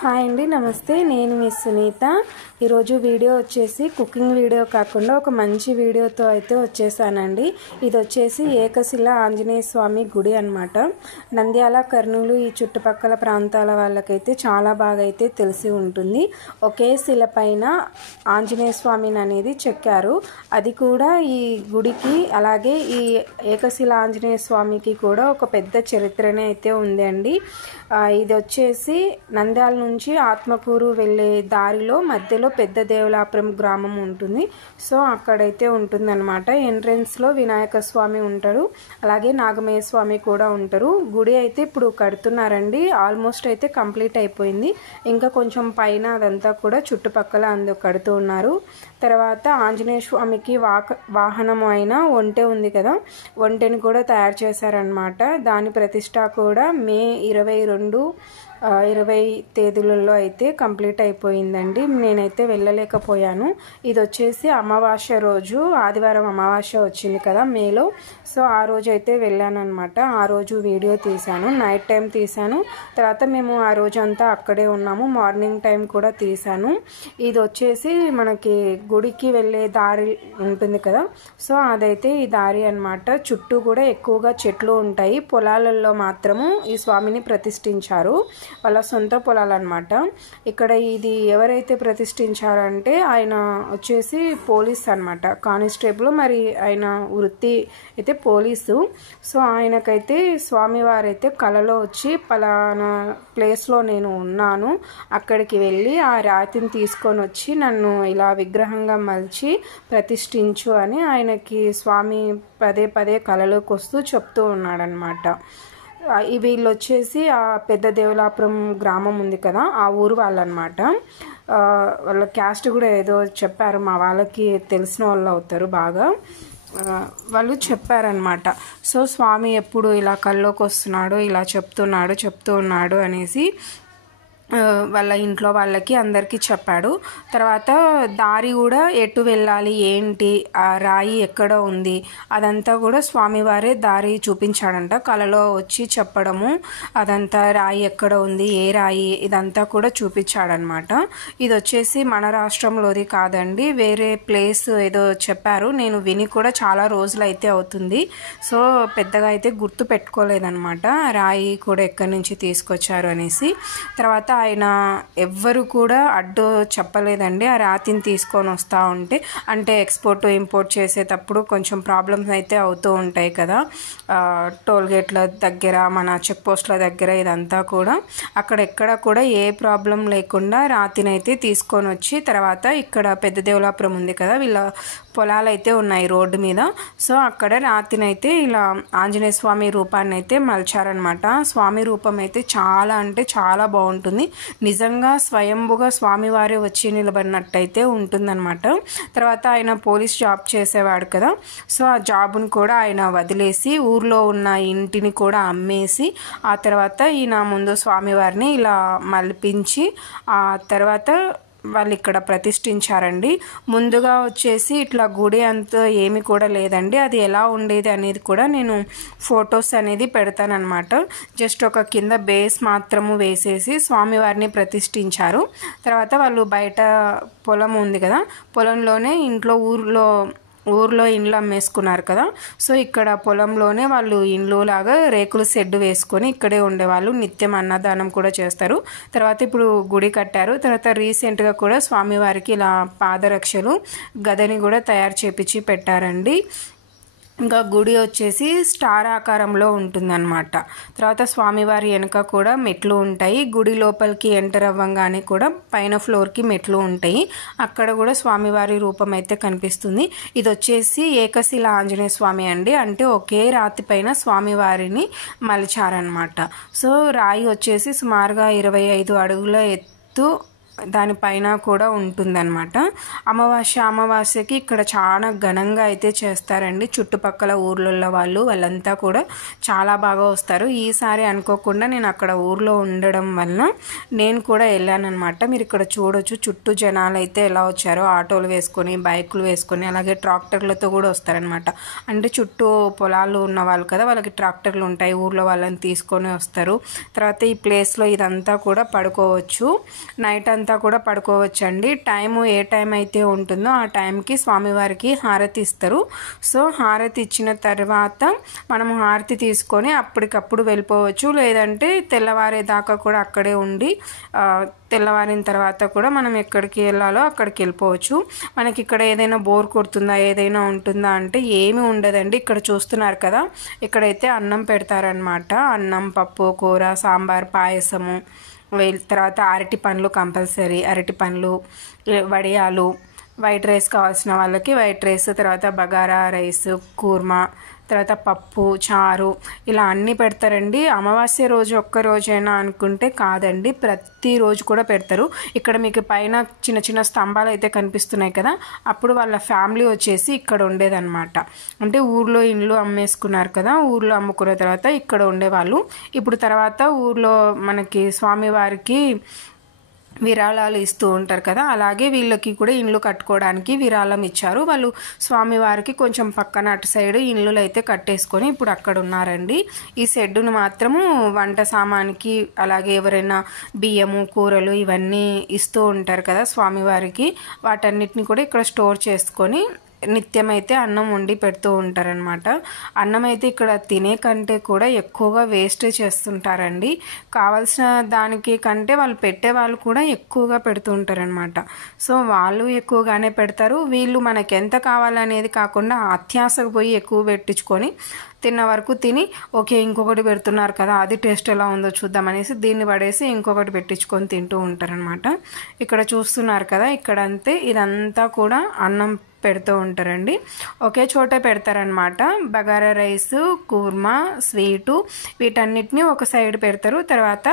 Hi అండి, నమస్తే. నేను మీ సునీత. ఈరోజు వీడియో వచ్చేసి కుకింగ్ వీడియో కాకుండా ఒక మంచి వీడియోతో అయితే వచ్చేసానండి. ఇది వచ్చేసి ఏకశిల ఆంజనేయ స్వామి గుడి అన్నమాట. నంద్యాల, కర్నూలు ఈ చుట్టుపక్కల ప్రాంతాల వాళ్ళకైతే చాలా బాగా అయితే తెలిసి ఉంటుంది. ఒకే శిల పైన ఆంజనేయ స్వామిని అనేది చెక్కారు. అది కూడా ఈ గుడికి అలాగే ఈ ఏకశిల ఆంజనేయ స్వామికి కూడా ఒక పెద్ద చరిత్రనే అయితే ఉంది అండి. ఇది వచ్చేసి నంద్యాల నుంచి ఆత్మకూరు వెళ్ళే దారిలో మధ్యలో పెద్ద దేవలాపురం గ్రామం ఉంటుంది. సో అక్కడైతే ఉంటుందన్నమాట. ఎంట్రెన్స్లో వినాయక స్వామి ఉంటాడు, అలాగే నాగమయ్య స్వామి కూడా ఉంటారు. గుడి అయితే ఇప్పుడు కడుతున్నారండి. ఆల్మోస్ట్ అయితే కంప్లీట్ అయిపోయింది. ఇంకా కొంచెం పైన అదంతా కూడా చుట్టుపక్కల అందుకు కడుతూ ఉన్నారు. తర్వాత ఆంజనేయ స్వామికి వాహనం అయిన ఒంటె ఉంది కదా, ఒంటెని కూడా తయారు చేశారనమాట. దాని ప్రతిష్ట కూడా మే 20 తేదీలలో అయితే కంప్లీట్ అయిపోయిందండి. నేనైతే వెళ్ళలేకపోయాను. ఇది వచ్చేసి అమావాస్య రోజు, ఆదివారం అమావాస్య వచ్చింది కదా మేలో. సో ఆ రోజు అయితే వెళ్ళాను అనమాట. ఆ రోజు వీడియో తీశాను, నైట్ టైం తీశాను. తర్వాత మేము ఆ రోజు అంతా అక్కడే ఉన్నాము. మార్నింగ్ టైం కూడా తీశాను. ఇది వచ్చేసి మనకి గుడికి వెళ్ళే దారి ఉంటుంది కదా, సో అదైతే ఈ దారి అనమాట. చుట్టూ కూడా ఎక్కువగా చెట్లు ఉంటాయి. పొలాలలో మాత్రము ఈ స్వామిని ప్రతిష్ఠించారు. వాళ్ళ సొంత పొలాలన్నమాట. ఇక్కడ ఇది ఎవరైతే ప్రతిష్ఠించారంటే ఆయన వచ్చేసి పోలీస్ అనమాట, కానిస్టేబుల్. మరి ఆయన వృత్తి అయితే పోలీసు. సో ఆయనకైతే స్వామివారైతే కలలో వచ్చి పలానా ప్లేస్లో నేను ఉన్నాను, అక్కడికి వెళ్ళి ఆ రాతిని తీసుకొని వచ్చి నన్ను ఇలా విగ్రహంగా మలిచి ప్రతిష్ఠించు అని ఆయనకి స్వామి పదే పదే కలలోకి వస్తూ చెప్తూ ఉన్నాడనమాట. వీళ్ళు వచ్చేసి ఆ పెద్ద దేవలాపురం గ్రామం ఉంది కదా, ఆ ఊరు వాళ్ళనమాట. వాళ్ళ క్యాస్ట్ కూడా ఏదో చెప్పారు, మా వాళ్ళకి తెలిసిన వాళ్ళు అవుతారు బాగా. వాళ్ళు చెప్పారనమాట. సో స్వామి ఎప్పుడు ఇలా కల్లోకి వస్తున్నాడు, ఇలా చెప్తూ ఉన్నాడు అనేసి వాళ్ళ ఇంట్లో వాళ్ళకి అందరికీ చెప్పాడు. తర్వాత దారి కూడా ఎటు వెళ్ళాలి, ఏంటి, ఆ రాయి ఎక్కడ ఉంది, అదంతా కూడా స్వామివారే దారి చూపించాడంట. కలలో వచ్చి చెప్పడము, అదంతా రాయి ఎక్కడ ఉంది, ఏ రాయి, ఇదంతా కూడా చూపించాడనమాట. ఇది వచ్చేసి మన రాష్ట్రంలోది కాదండి, వేరే ప్లేస్ ఏదో చెప్పారు. నేను విని కూడా చాలా రోజులు అయితే అవుతుంది. సో పెద్దగా అయితే గుర్తు పెట్టుకోలేదనమాట రాయి కూడా ఎక్కడి నుంచి తీసుకొచ్చారు అనేసి. తర్వాత ఆయన ఎవ్వరు కూడా అడ్డు చెప్పలేదండి. ఆ రాతిని తీసుకొని వస్తూ ఉంటే, అంటే ఎక్స్పోర్ట్ ఇంపోర్ట్ చేసేటప్పుడు కొంచెం ప్రాబ్లమ్స్ అయితే అవుతూ ఉంటాయి కదా, టోల్గేట్ల దగ్గర, మన చెక్ పోస్ట్ల దగ్గర, ఇదంతా కూడా అక్కడెక్కడ కూడా ఏ ప్రాబ్లం లేకుండా రాతిని అయితే తీసుకొని వచ్చి, తర్వాత ఇక్కడ పెద్ద దేవలాపురం ఉంది కదా, వీళ్ళ పొలాలు అయితే ఉన్నాయి రోడ్డు మీద. సో అక్కడ రాతినైతే ఇలా ఆంజనేయ స్వామి రూపాన్ని అయితే మలిచారనమాట. స్వామి రూపం అయితే చాలా అంటే చాలా బాగుంటుంది. నిజంగా స్వయంభుగా స్వామివారే వచ్చి నిలబడినట్టయితే ఉంటుందన్నమాట. తర్వాత ఆయన పోలీస్ జాబ్ చేసేవాడు కదా, సో ఆ జాబ్ను కూడా ఆయన వదిలేసి ఊర్లో ఉన్న ఇంటిని కూడా అమ్మేసి ఆ తర్వాత ఈయన ముందు స్వామివారిని ఇలా మలిపించి ఆ తర్వాత వాళ్ళు ఇక్కడ ప్రతిష్ఠించారండి. ముందుగా వచ్చేసి ఇట్లా గుడి అంతా ఏమి కూడా లేదండి. అది ఎలా ఉండేది అనేది కూడా నేను ఫొటోస్ అనేది పెడతానమాట. జస్ట్ ఒక కింద బేస్ మాత్రము వేసేసి స్వామివారిని ప్రతిష్ఠించారు. తర్వాత వాళ్ళు బయట పొలం ఉంది కదా, పొలంలోనే ఊర్లో ఇండ్లు అమ్మేసుకున్నారు కదా, సో ఇక్కడ పొలంలోనే వాళ్ళు ఇండ్లు లాగా రేకుల షెడ్ వేసుకొని ఇక్కడే ఉండేవాళ్ళు. నిత్యం అన్నదానం కూడా చేస్తారు. తర్వాత ఇప్పుడు గుడి కట్టారు. తర్వాత రీసెంట్గా కూడా స్వామివారికి ఇలా పాదరక్షలు, గదని కూడా తయారు చేపించి పెట్టారండి. ఇంకా గుడి వచ్చేసి స్టార్ ఆకారంలో ఉంటుందన్నమాట. తర్వాత స్వామివారి వెనుక కూడా మెట్లు ఉంటాయి. గుడి లోపలికి ఎంటర్ అవ్వగానే కూడా పైన ఫ్లోర్కి మెట్లు ఉంటాయి. అక్కడ కూడా స్వామివారి రూపం అయితే కనిపిస్తుంది. ఇది వచ్చేసి ఏకశిల ఆంజనేయ స్వామి అండి, అంటే ఒకే రాతి పైన స్వామివారిని మలిచారనమాట. సో రాయి వచ్చేసి సుమారుగా 25 అడుగుల ఎత్తు దానిపైన కూడా ఉంటుందన్నమాట. అమావాస్యకి ఇక్కడ చాలా ఘనంగా అయితే చేస్తారండి. చుట్టుపక్కల ఊర్లలో వాళ్ళంతా కూడా చాలా బాగా వస్తారు. ఈసారి అనుకోకుండా నేను అక్కడ ఊర్లో ఉండడం వలన నేను కూడా వెళ్ళానమాట. మీరు ఇక్కడ చూడొచ్చు చుట్టూ జనాలు అయితే ఎలా వచ్చారో, ఆటోలు వేసుకొని, బైకులు వేసుకొని, అలాగే ట్రాక్టర్లతో కూడా వస్తారనమాట. అంటే చుట్టూ పొలాలు ఉన్న వాళ్ళు కదా, వాళ్ళకి ట్రాక్టర్లు ఉంటాయి, ఊర్లో వాళ్ళని తీసుకొని వస్తారు. తర్వాత ఈ ప్లేస్లో ఇదంతా కూడా పడుకోవచ్చు, నైట్ అంతా కూడా పడుకోవచ్చు అండి. టైము ఏ టైం అయితే ఉంటుందో ఆ టైంకి స్వామివారికి హారతి ఇస్తారు. సో హారతి ఇచ్చిన తర్వాత మనము హారతి తీసుకొని అప్పటికప్పుడు వెళ్ళిపోవచ్చు, లేదంటే తెల్లవారేదాకా కూడా అక్కడే ఉండి తెల్లవారిన తర్వాత కూడా మనం ఎక్కడికి వెళ్ళాలో అక్కడికి వెళ్ళిపోవచ్చు. మనకి ఇక్కడ ఏదైనా బోర్ కొడుతుందా, ఏదైనా ఉంటుందా అంటే ఏమీ ఉండదండి. ఇక్కడ చూస్తున్నారు కదా, ఇక్కడైతే అన్నం పెడతారనమాట. అన్నం, పప్పు, కూర, సాంబార్, పాయసము, తర్వాత అరటి పండ్లు కంపల్సరీ, అరటి పండ్లు, వడియాలు, వైట్ రైస్ కావాల్సిన వాళ్ళకి వైట్ రైస్, తర్వాత బగారా రైస్, కూర్మా, తర్వాత పప్పు, చారు, ఇలా అన్నీ పెడతారండి. అమావాస్య రోజు ఒక్క రోజైనా అనుకుంటే కాదండి, ప్రతిరోజు కూడా పెడతారు. ఇక్కడ మీకు పైన చిన్న చిన్న స్తంభాలు అయితే కనిపిస్తున్నాయి కదా, అప్పుడు వాళ్ళ ఫ్యామిలీ వచ్చేసి ఇక్కడ ఉండేదన్నమాట. అంటే ఊర్లో ఇండ్లు అమ్మేసుకున్నారు కదా, ఊర్లో అమ్ముకున్న తర్వాత ఇక్కడ ఉండేవాళ్ళు. ఇప్పుడు తర్వాత ఊర్లో మనకి స్వామివారికి విరాళాలు ఇస్తూ ఉంటారు కదా, అలాగే వీళ్ళకి కూడా ఇండ్లు కట్టుకోవడానికి విరాళం ఇచ్చారు. వాళ్ళు స్వామివారికి కొంచెం పక్కన అటు సైడ్ ఇండ్లు అయితే కట్టేసుకొని ఇప్పుడు అక్కడ ఉన్నారండి. ఈ షెడ్డును మాత్రము వంట సామానికి, అలాగే ఎవరైనా బియ్యము, కూరలు ఇవన్నీ ఇస్తూ ఉంటారు కదా స్వామివారికి, వాటన్నిటిని కూడా ఇక్కడ స్టోర్ చేసుకొని నిత్యం అయితే అన్నం వండి పెడుతూ ఉంటారనమాట. అన్నం అయితే ఇక్కడ తినే కంటే కూడా ఎక్కువగా వేస్ట్ చేస్తుంటారండి. కావాల్సిన దానికి కంటే వాళ్ళు పెట్టే వాళ్ళు కూడా ఎక్కువగా పెడుతూ ఉంటారనమాట. సో వాళ్ళు ఎక్కువగానే పెడతారు. వీళ్ళు మనకి ఎంత కావాలనేది కాకుండా అత్యాశకు పోయి ఎక్కువ పెట్టించుకొని తిన్న వరకు తిని, ఓకే ఇంకొకటి పెడుతున్నారు కదా, అది టేస్ట్ ఎలా ఉందో చూద్దామనేసి దీన్ని పడేసి ఇంకొకటి పెట్టించుకొని తింటూ ఉంటారనమాట. ఇక్కడ చూస్తున్నారు కదా, ఇక్కడ అంతే ఇదంతా కూడా అన్నం పెడుతూ ఉంటారండి. ఒకే చోట పెడతారనమాట. బగారా రైస్, కూర్మా, స్వీటు వీటన్నిటిని ఒక సైడ్ పెడతారు. తర్వాత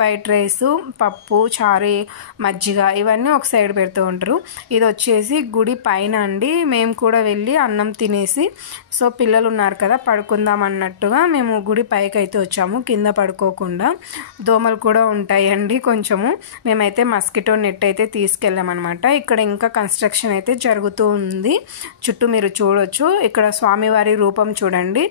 వైట్ రైసు, పప్పు, చారు, మజ్జిగ ఇవన్నీ ఒక సైడ్ పెడుతూ ఉంటారు. ఇది వచ్చేసి గుడి పైన అండి. మేము కూడా వెళ్ళి అన్నం తినేసి, సో పిల్లలు ఉన్నారు కదా పడుకుందాం అన్నట్టుగా మేము గుడి పైకి అయితే వచ్చాము, కింద పడుకోకుండా. దోమలు కూడా ఉంటాయండి కొంచెము. మేమైతే మస్కిటో నెట్ అయితే తీసుకెళ్ళామన్నమాట. ఇక్కడ ఇంకా కన్స్ట్రక్షన్ అయితే జరుగుతూ ఉంది. చుట్టూ మీరు చూడొచ్చు. ఇక్కడ స్వామివారి రూపం చూడండి,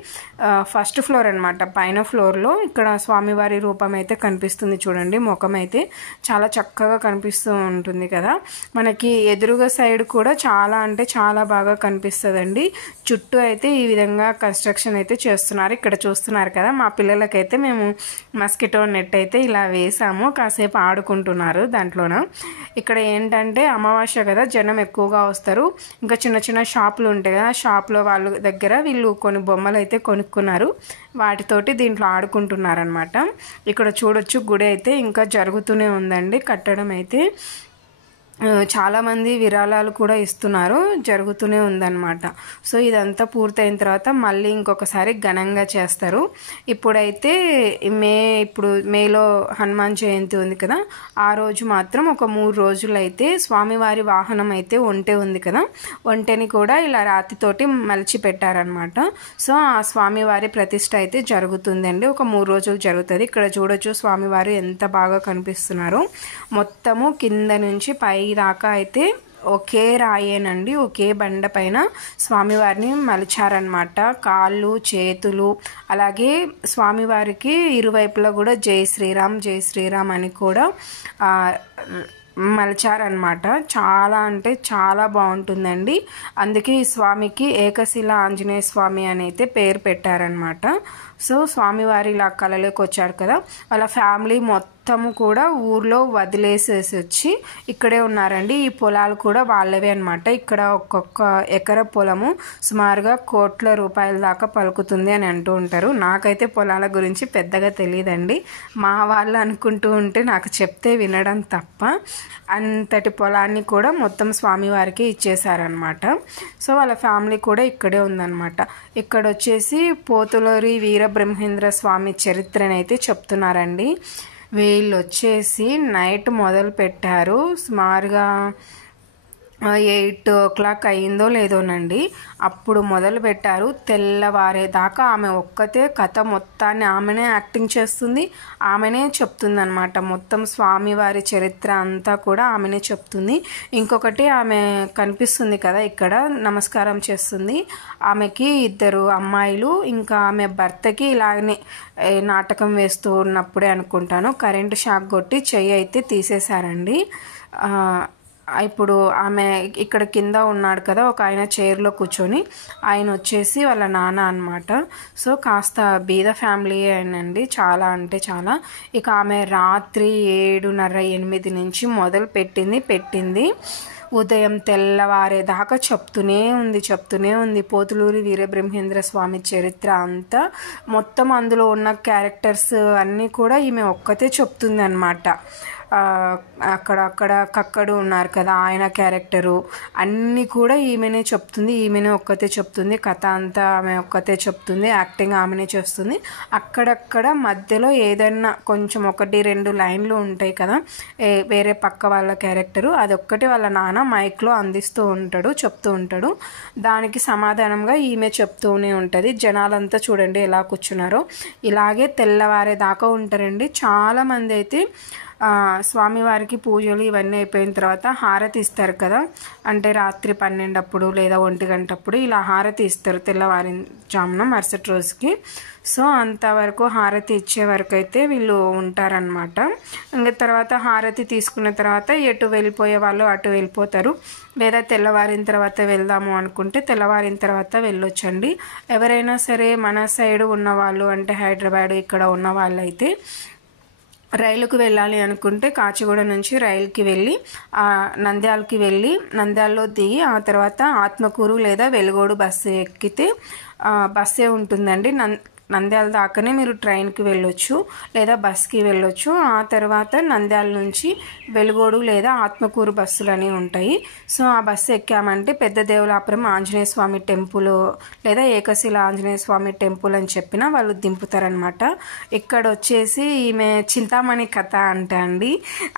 ఫస్ట్ ఫ్లోర్ అనమాట. పైన ఫ్లోర్లో ఇక్కడ స్వామివారి రూపం అయితే కనిపిస్తుంది చూడండి. ముఖం అయితే చాలా చక్కగా కనిపిస్తూ ఉంటుంది కదా. మనకి ఎదురుగా సైడ్ కూడా చాలా అంటే చాలా బాగా కనిపిస్తుందండి. చుట్టూ అయితే ఈ విధంగా కన్స్ట్రక్షన్ అయితే చేస్తున్నారు. ఇక్కడ చూస్తున్నారు కదా, మా పిల్లలకైతే మేము మస్కిటో నెట్ అయితే ఇలా వేసాము, కాసేపు ఆడుకుంటున్నారు దాంట్లోన. ఇక్కడ ఏంటంటే అమావాస్య కదా, జనం ఎక్కువగా వస్తారు. ఇంకా చిన్న చిన్న షాపులు ఉంటాయి కదా, షాప్లో వాళ్ళ దగ్గర వీళ్ళు కొన్ని బొమ్మలు అయితే కొనుక్కున్నారు, వాటితోటి దీంట్లో ఆడుకుంటున్నారనమాట. ఇక్కడ చూడొచ్చు గుడి అయితే ఇంకా జరుగుతూనే ఉందండి కట్టడం అయితే. చాలామంది విరాళాలు కూడా ఇస్తున్నారు, జరుగుతూనే ఉందన్నమాట. సో ఇదంతా పూర్తయిన తర్వాత మళ్ళీ ఇంకొకసారి ఘనంగా చేస్తారు. ఇప్పుడైతే ఇప్పుడు మేలో హనుమాన్ జయంతి ఉంది కదా, ఆ రోజు మాత్రం ఒక 3 రోజులు అయితే స్వామివారి వాహనం అయితే ఒంటె ఉంది కదా, ఒంటెని కూడా ఇలా రాతితోటి మలిచి పెట్టారనమాట. సో ఆ స్వామివారి ప్రతిష్ట అయితే జరుగుతుందండి, ఒక 3 రోజులు జరుగుతుంది. ఇక్కడ చూడొచ్చు స్వామివారు ఎంత బాగా కనిపిస్తున్నారు. మొత్తము కింద నుంచి పై దాకా అయితే ఒకే రాయేనండి, ఒకే బండ పైన స్వామివారిని మలిచారనమాట. కాళ్ళు, చేతులు, అలాగే స్వామివారికి ఇరువైపులా కూడా జై శ్రీరామ్, జై శ్రీరామ్ అని కూడా మలిచారనమాట. చాలా అంటే చాలా బాగుంటుందండి. అందుకే ఈ స్వామికి ఏకశిల ఆంజనేయ స్వామి అని అయితే పేరు పెట్టారనమాట. సో స్వామివారి ఇలా కలలోకి వచ్చారు కదా, వాళ్ళ ఫ్యామిలీ మొత్తము కూడా ఊర్లో వదిలేసేసి వచ్చి ఇక్కడే ఉన్నారండి. ఈ పొలాలు కూడా వాళ్ళవే అనమాట. ఇక్కడ ఒక్కొక్క ఎకర పొలము సుమారుగా ₹1,00,00,000 దాకా పలుకుతుంది అని అంటూ ఉంటారు. నాకైతే పొలాల గురించి పెద్దగా తెలియదండి, మా వాళ్ళు అనుకుంటూ ఉంటే నాకు చెప్తే వినడం తప్ప. అంతటి పొలాన్ని కూడా మొత్తం స్వామివారికి ఇచ్చేసారనమాట. సో వాళ్ళ ఫ్యామిలీ కూడా ఇక్కడే ఉందన్నమాట. ఇక్కడ వచ్చేసి పోతులూరి వీరబ్రహ్మేంద్ర స్వామి చరిత్రనైతే చెప్తున్నారండి. వీళ్ళు వచ్చేసి నైట్ మొదలు పెట్టారు, సుమారుగా 8 o'clock అయిందో లేదోనండి, అప్పుడు మొదలు పెట్టారు. తెల్లవారేదాకా ఆమె ఒక్కతే కథ మొత్తాన్ని ఆమెనే యాక్టింగ్ చేస్తుంది, ఆమెనే చెప్తుంది అనమాట. మొత్తం స్వామివారి చరిత్ర అంతా కూడా ఆమెనే చెప్తుంది. ఇంకొకటి ఆమె కనిపిస్తుంది కదా ఇక్కడ నమస్కారం చేస్తుంది, ఆమెకి 2 అమ్మాయిలు, ఇంకా ఆమె భర్తకి ఇలాగనే నాటకం వేస్తూ ఉన్నప్పుడే అనుకుంటాను కరెంటు షాక్ కొట్టి చెయ్యి అయితే తీసేశారండి. ఇప్పుడు ఆమె ఇక్కడ కింద ఉన్నాడు కదా ఒక ఆయన చైర్లో కూర్చొని, ఆయన వచ్చేసి వాళ్ళ నాన్న అనమాట. సో కాస్త బీద ఫ్యామిలీ అయినండి, చాలా అంటే చాలా. ఇక ఆమె రాత్రి 7:30-8 నుంచి మొదలు పెట్టింది ఉదయం తెల్లవారేదాకా చెప్తూనే ఉంది. పోతులూరి వీరబ్రహ్మేంద్ర స్వామి చరిత్ర అంతా మొత్తం అందులో ఉన్న క్యారెక్టర్స్ అన్నీ కూడా ఈమె ఒక్కతే చెప్తుంది అనమాట. అక్కడ కక్కడు ఉన్నారు కదా ఆయన క్యారెక్టరు అన్నీ కూడా ఈమెనే చెప్తుంది, ఈమెనే ఒక్కతే చెప్తుంది. కథ అంతా ఆమె ఒక్కతే చెప్తుంది, యాక్టింగ్ ఆమెనే చేస్తుంది. అక్కడక్కడ మధ్యలో ఏదైనా కొంచెం 1-2 లైన్లు ఉంటాయి కదా వేరే పక్క వాళ్ళ క్యారెక్టరు, అదొక్కటి వాళ్ళ నాన్న మైక్లో అందిస్తూ ఉంటాడు, చెప్తూ ఉంటాడు. దానికి సమాధానంగా ఈమె చెప్తూనే ఉంటుంది. జనాలంతా చూడండి ఎలా కూర్చున్నారో, ఇలాగే తెల్లవారే దాకా ఉంటారండి. చాలామంది అయితే స్వామివారికి పూజలు ఇవన్నీ అయిపోయిన తర్వాత హారతి ఇస్తారు కదా, అంటే రాత్రి 12 అప్పుడు లేదా 1 గంట అప్పుడు ఇలా హారతి ఇస్తారు తెల్లవారుజామున మరుసటి రోజుకి. సో అంతవరకు హారతి ఇచ్చే వరకు అయితే వీళ్ళు ఉంటారనమాట. ఇంకా తర్వాత హారతి తీసుకున్న తర్వాత ఎటు వెళ్ళిపోయే వాళ్ళు అటు వెళ్ళిపోతారు, లేదా తెల్లవారిన తర్వాత వెళ్దాము అనుకుంటే తెల్లవారిన తర్వాత వెళ్ళొచ్చండి. ఎవరైనా సరే మన సైడు ఉన్నవాళ్ళు అంటే హైదరాబాద్ ఇక్కడ ఉన్న వాళ్ళు అయితే రైలుకు వెళ్ళాలి అనుకుంటే కాచిగూడ నుంచి రైలుకి వెళ్ళి నంద్యాలకి వెళ్ళి నంద్యాలలో దిగి ఆ తర్వాత ఆత్మకూరు లేదా వెలుగోడు బస్సు ఎక్కితే బస్సే ఉంటుందండి. నంద్యాల దాకానే మీరు ట్రైన్కి వెళ్ళొచ్చు లేదా బస్కి వెళ్ళొచ్చు. ఆ తర్వాత నంద్యాల నుంచి వెలుగోడు లేదా ఆత్మకూరు బస్సులు అనేవి ఉంటాయి. సో ఆ బస్సు ఎక్కామంటే పెద్ద దేవులాపురం ఆంజనేయ స్వామి టెంపుల్ లేదా ఏకశిల ఆంజనేయ స్వామి టెంపుల్ అని చెప్పినా వాళ్ళు దింపుతారనమాట. ఇక్కడ వచ్చేసి ఈమె చింతామణి కథ అంటే అండి,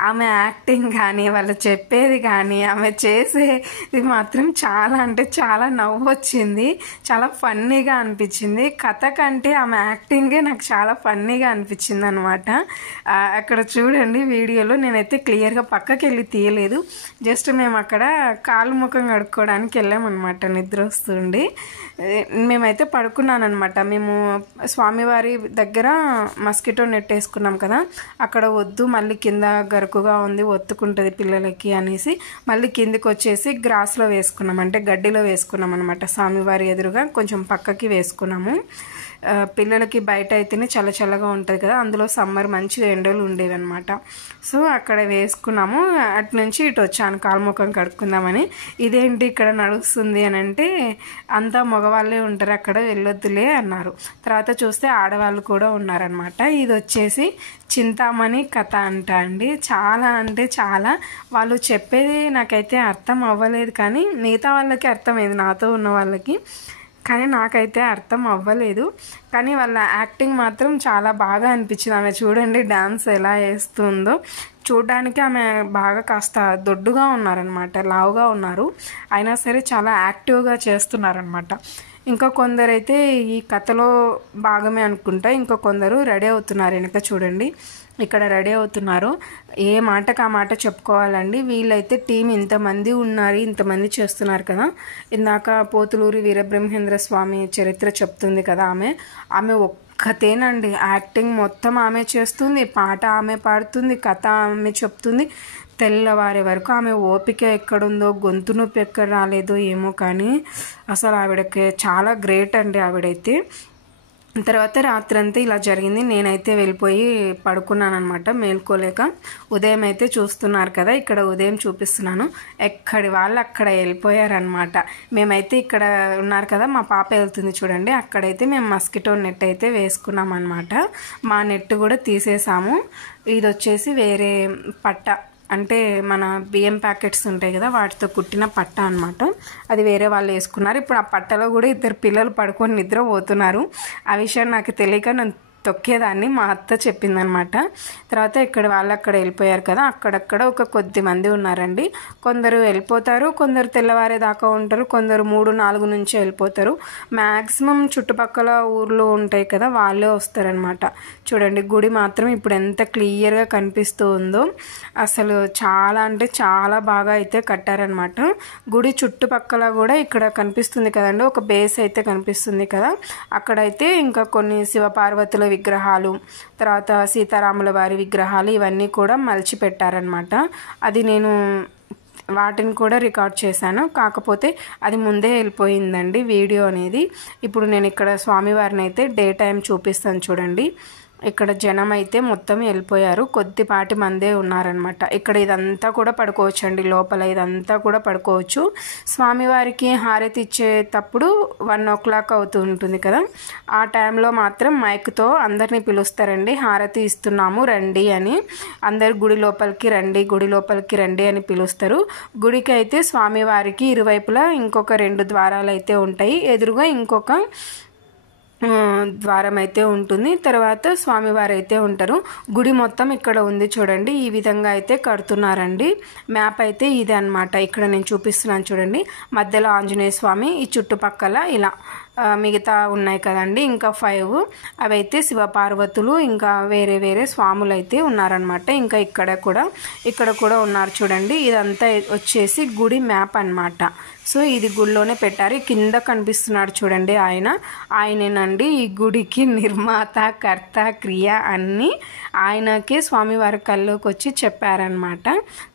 ఆమె యాక్టింగ్ కానీ వాళ్ళు చెప్పేది కానీ ఆమె చేసేది మాత్రం చాలా అంటే చాలా నవ్వు వచ్చింది, చాలా ఫన్నీగా అనిపించింది. కథ కంటే ఆమె యాక్టింగే నాకు చాలా ఫన్నీగా అనిపించింది అనమాట. అక్కడ చూడండి వీడియోలో, నేనైతే క్లియర్గా పక్కకి వెళ్ళి తీయలేదు, జస్ట్ మేము అక్కడ కాలు ముఖం కడుక్కోవడానికి వెళ్ళామన్నమాట. నిద్ర వస్తుండి మేమైతే పడుకున్నానమాట. మేము స్వామివారి దగ్గర మస్కిటో నెట్ వేసుకున్నాం కదా, అక్కడ వద్దు మళ్ళీ కింద గరుకుగా ఉంది ఒత్తుకుంటుంది పిల్లలకి అనేసి మళ్ళీ కిందికి వచ్చేసి గ్రాస్లో వేసుకున్నాం, అంటే గడ్డిలో వేసుకున్నాం అనమాట. స్వామివారి ఎదురుగా కొంచెం పక్కకి వేసుకున్నాము. పిల్లలకి బయట అయితేనే చల్ల చల్లగా ఉంటుంది కదా, అందులో సమ్మర్ మంచిగా ఎండలు ఉండేవి అనమాట. సో అక్కడ వేసుకున్నాము. అటు నుంచి ఇటు వచ్చాను కాలుముఖం కడుక్కుందామని. ఇదేంటి ఇక్కడ నడుస్తుంది అని అంటే అంతా మగవాళ్ళే ఉంటారు అక్కడ, వెళ్ళొద్దులే అన్నారు. తర్వాత చూస్తే ఆడవాళ్ళు కూడా ఉన్నారనమాట. ఇది వచ్చేసి చింతామణి కథ అంట అండి. చాలా అంటే చాలా వాళ్ళు చెప్పేది నాకైతే అర్థం అవ్వలేదు, కానీ మిగతా వాళ్ళకి అర్థమైంది, నాతో ఉన్న వాళ్ళకి, కానీ నాకైతే అర్థం అవ్వలేదు. కానీ వాళ్ళ యాక్టింగ్ మాత్రం చాలా బాగా అనిపించింది. ఆమె చూడండి డాన్స్ ఎలా వేస్తుందో, చూడడానికి ఆమె బాగా కాస్త దొడ్డుగా ఉన్నారనమాట, లావుగా ఉన్నారు, అయినా సరే చాలా యాక్టివ్గా చేస్తున్నారనమాట. ఇంకా కొందరైతే ఈ కథలో భాగమే అనుకుంటా, ఇంకా కొందరు రెడీ అవుతున్నారు. వెనక చూడండి ఇక్కడ రెడీ అవుతున్నారు. ఏ మాటకు ఆ మాట చెప్పుకోవాలండి. వీళ్ళైతే టీం ఇంతమంది ఉన్నారు, ఇంతమంది చేస్తున్నారు కదా. ఇందాక పోతులూరి వీరబ్రహ్మేంద్ర స్వామి చరిత్ర చెప్తుంది కదా ఆమె ఒక్కతేనండి, యాక్టింగ్ మొత్తం ఆమె చేస్తుంది, పాట ఆమె పాడుతుంది, కథ ఆమె చెప్తుంది. తెల్లవారే వరకు ఆమె ఓపిక ఎక్కడుందో, గొంతు నొప్పి ఎక్కడ రాలేదో ఏమో, కానీ అసలు ఆవిడకి చాలా గ్రేట్ అండి ఆవిడైతే. తర్వాత రాత్రంతా ఇలా జరిగింది. నేనైతే వెళ్ళిపోయి పడుకున్నాను అనమాట, మేల్కోలేక. ఉదయం అయితే చూస్తున్నారు కదా, ఇక్కడ ఉదయం చూపిస్తున్నాను, ఎక్కడి వాళ్ళు అక్కడ వెళ్ళిపోయారనమాట. మేమైతే ఇక్కడ ఉన్నారు కదా, మా పాప వెళ్తుంది చూడండి, అక్కడైతే మేము మస్కిటో నెట్ అయితే వేసుకున్నాం అనమాట. మా నెట్ కూడా తీసేసాము. ఇది వచ్చేసి వేరే పట్ట, అంటే మన బియ్యం ప్యాకెట్స్ ఉంటాయి కదా వాటితో కుట్టిన పట్ట అనమాట. అది వేరే వాళ్ళు వేసుకున్నారు. ఇప్పుడు ఆ పట్టలో కూడా 2 పిల్లలు పడుకొని నిద్ర పోతున్నారు. ఆ విషయం నాకు తెలియక నేను తొక్కేదాన్ని, మా అత్త చెప్పిందనమాట. తర్వాత ఇక్కడ వాళ్ళు అక్కడ వెళ్ళిపోయారు కదా, అక్కడక్కడ ఒక కొద్ది మంది ఉన్నారండి. కొందరు వెళ్ళిపోతారు, కొందరు తెల్లవారేదాకా ఉంటారు, కొందరు 3-4 నుంచి వెళ్ళిపోతారు. మ్యాక్సిమం చుట్టుపక్కల ఊర్లు ఉంటాయి కదా, వాళ్ళే వస్తారనమాట. చూడండి గుడి మాత్రం ఇప్పుడు ఎంత క్లియర్గా కనిపిస్తూ ఉందో. అసలు చాలా అంటే చాలా బాగా అయితే కట్టారనమాట. గుడి చుట్టుపక్కల కూడా ఇక్కడ కనిపిస్తుంది కదండి, ఒక బేస్ అయితే కనిపిస్తుంది కదా, అక్కడైతే ఇంకా కొన్ని శివపార్వతుల విగ్రహాలు, తర్వాత సీతారాముల వారి విగ్రహాలు ఇవన్నీ కూడా మలిచి పెట్టారనమాట. అది నేను వాటిని కూడా రికార్డ్ చేశాను, కాకపోతే అది ముందే వెళ్ళిపోయిందండి వీడియో అనేది. ఇప్పుడు నేను ఇక్కడ స్వామివారిని అయితే డే టైం చూపిస్తాను చూడండి. ఇక్కడ జనం అయితే మొత్తం వెళ్ళిపోయారు, కొద్దిపాటి మందే ఉన్నారనమాట. ఇక్కడ ఇదంతా కూడా పడుకోవచ్చు అండి, లోపల ఇదంతా కూడా పడుకోవచ్చు. స్వామివారికి హారతి ఇచ్చేటప్పుడు 1 o'clock అవుతూ ఉంటుంది కదా, ఆ టైంలో మాత్రం మైక్తో అందరినీ పిలుస్తారండి, హారతి ఇస్తున్నాము రండి అని. అందరు గుడి లోపలికి రండి, గుడి లోపలికి రండి అని పిలుస్తారు. గుడికి అయితే స్వామివారికి ఇరువైపులా ఇంకొక 2 ద్వారాలు అయితే ఉంటాయి, ఎదురుగా ఇంకొక ద్వారం అయితే ఉంటుంది. తర్వాత స్వామివారు అయితే ఉంటారు. గుడి మొత్తం ఇక్కడ ఉంది చూడండి, ఈ విధంగా అయితే కడుతున్నారండి. మ్యాప్ అయితే ఇదే అనమాట. ఇక్కడ నేను చూపిస్తున్నాను చూడండి, మధ్యలో ఆంజనేయ స్వామి, ఈ చుట్టుపక్కల ఇలా మిగతా ఉన్నాయి కదండి ఇంకా 5, అవైతే శివపార్వతులు, ఇంకా వేరే వేరే స్వాములు అయితే ఉన్నారనమాట. ఇంకా ఇక్కడ కూడా ఉన్నారు చూడండి. ఇదంతా వచ్చేసి గుడి మ్యాప్ అనమాట. సో ఇది గుడిలోనే పెట్టారు. కింద కనిపిస్తున్నాడు చూడండి ఆయనేనండి ఈ గుడికి నిర్మాత, కర్త, క్రియ అన్నీ ఆయనకే స్వామివారి కల్లోకి వచ్చి చెప్పారనమాట.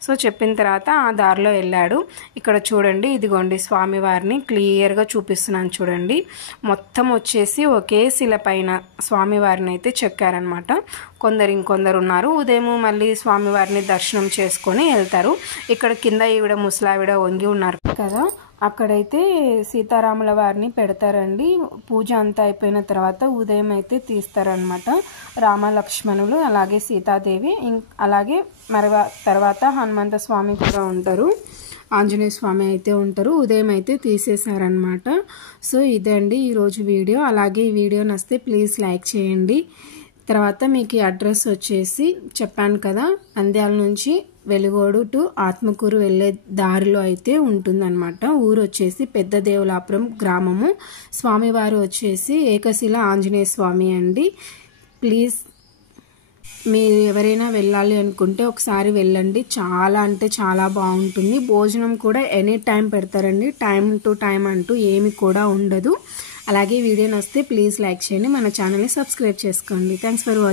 సో చెప్పిన తర్వాత ఆ దారిలో వెళ్ళాడు. ఇక్కడ చూడండి, ఇదిగోండి స్వామివారిని క్లియర్గా చూపిస్తున్నాను చూడండి. మొత్తం వచ్చేసి ఒకే శిల పైన స్వామివారిని అయితే చెక్కారనమాట. ఇంకొందరు ఉన్నారు, ఉదయం మళ్ళీ స్వామివారిని దర్శనం చేసుకొని వెళ్తారు. ఇక్కడ కింద ఈవిడ ముసలావిడ వంగి ఉన్నారు కదా, అక్కడైతే సీతారాముల వారిని పెడతారండి. పూజ అంతా అయిపోయిన తర్వాత ఉదయం అయితే తీస్తారనమాట. రామ లక్ష్మణులు, అలాగే సీతాదేవి, అలాగే తర్వాత హనుమంత స్వామి కూడా ఉంటారు, ఆంజనేయ స్వామి అయితే ఉంటారు. ఉదయం అయితే తీసేశారనమాట. సో ఇదే అండి ఈరోజు వీడియో. అలాగే ఈ వీడియో నచ్చితే ప్లీజ్ లైక్ చేయండి. తర్వాత మీకు ఈ అడ్రస్ వచ్చేసి చెప్పాను కదా, నంద్యాల నుంచి వెలుగోడు టు ఆత్మకూరు వెళ్ళే దారిలో అయితే ఉంటుందన్నమాట. ఊరు వచ్చేసి పెద్ద దేవులాపురం గ్రామము. స్వామివారు వచ్చేసి ఏకశిల ఆంజనేయ స్వామి అండి. ప్లీజ్ మీరు ఎవరైనా వెళ్ళాలి అనుకుంటే ఒకసారి వెళ్ళండి, చాలా అంటే చాలా బాగుంటుంది. భోజనం కూడా ఎనీ టైం పెడతారండి, టైం టు టైం అంటూ ఏమి కూడా ఉండదు. అలాగే వీడియో నచ్చితే ప్లీజ్ లైక్ చేయండి, మన ఛానల్ని సబ్స్క్రైబ్ చేసుకోండి. Thanks for watching.